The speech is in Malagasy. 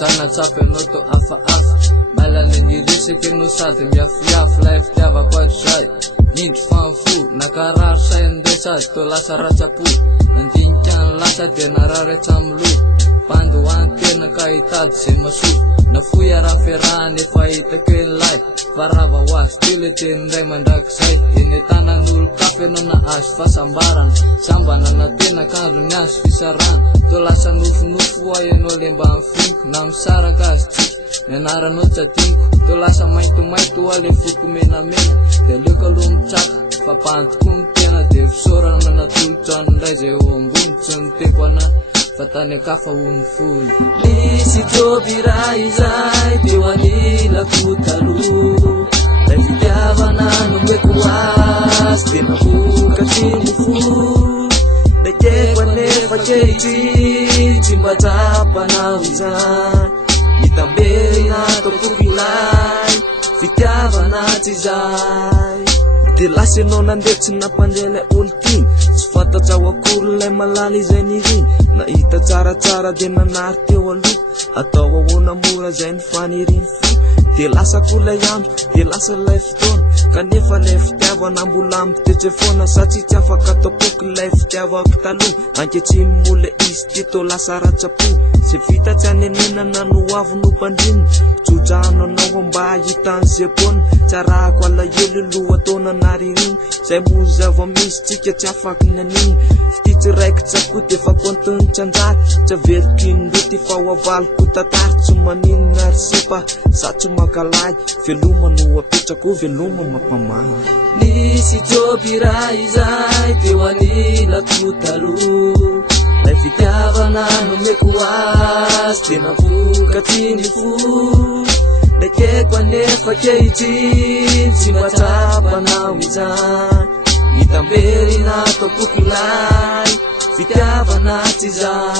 Sanatsapo ianao to hafahafa Mahalala ny resaky no sady miafiafy Lay fitiava-patry say Indro fanfo nakarary say amindresady to lasa ratsapo Nandinika ny lasa dia narary atsamilo Pandohany tena ka hitady zay masoa Nafoy araferahany efa hitako elay Farava ho azy teo le teninay mandrakizay Dinetana n'olo-kafa ianao na azo fahasambarana Sambana na tena kandro ny azo fisarana To lasa nofonofo a ianao le mba mifiniko Na misaraka azy tsika Nianaranao tsy adiniko To lasa maintomainto a le foko menamena De leoko aloha mitsaka Fa pantoko ny tena De fisaorana natombotra an'ilay Zay ho ambony tsy niteko anahy Fa tany akafa ho mifoy Nisy joby iray izay Teo anilako taloha Lay fitiavana nomeko azy De navokatsy ny fo Naikeko anefa kehitriny Tsy mba trapanao izany Mitamberina ataoko ilay Fitiavana tsy zay De lasa ianao nandeha tsy nampanjely olo tiny Tsy fantatsa ho akory lay malala izay niriny Nahita tsaratsara de nanary teo aloha Atao ahoana mora zay ny faniriny fo De lasa kola ihany de lasa lay fotoana Kanefa lay fitiavana mbola mitetre foana Satria tsy afaka tapoky lay fitiavako taloha Ankehitriny mola izy tito lasa ratsapo Ze vita tsy anenenana no avy no mpandriny Jodrano anao mba hitany sepona Tsarako alahelo lohataona naririny Zay mo zava-misy tsika tsy afaky naniny Fititsy raiky tsako de fa kontiny tranjary Tsy averiky mboty fa ho avaliko tatary Tsy manino nary sipa sa tsy makalay Veloma no apetrako veloma mampamay Nisy joby iray izay Teo anilako taloha Lay fitiavana nomeko azy De navokatsy ny fo Naikeko anefa kehitriny Tsy mba trapanao izany Mitamberina ataoko ilay Fitiavana tsy zay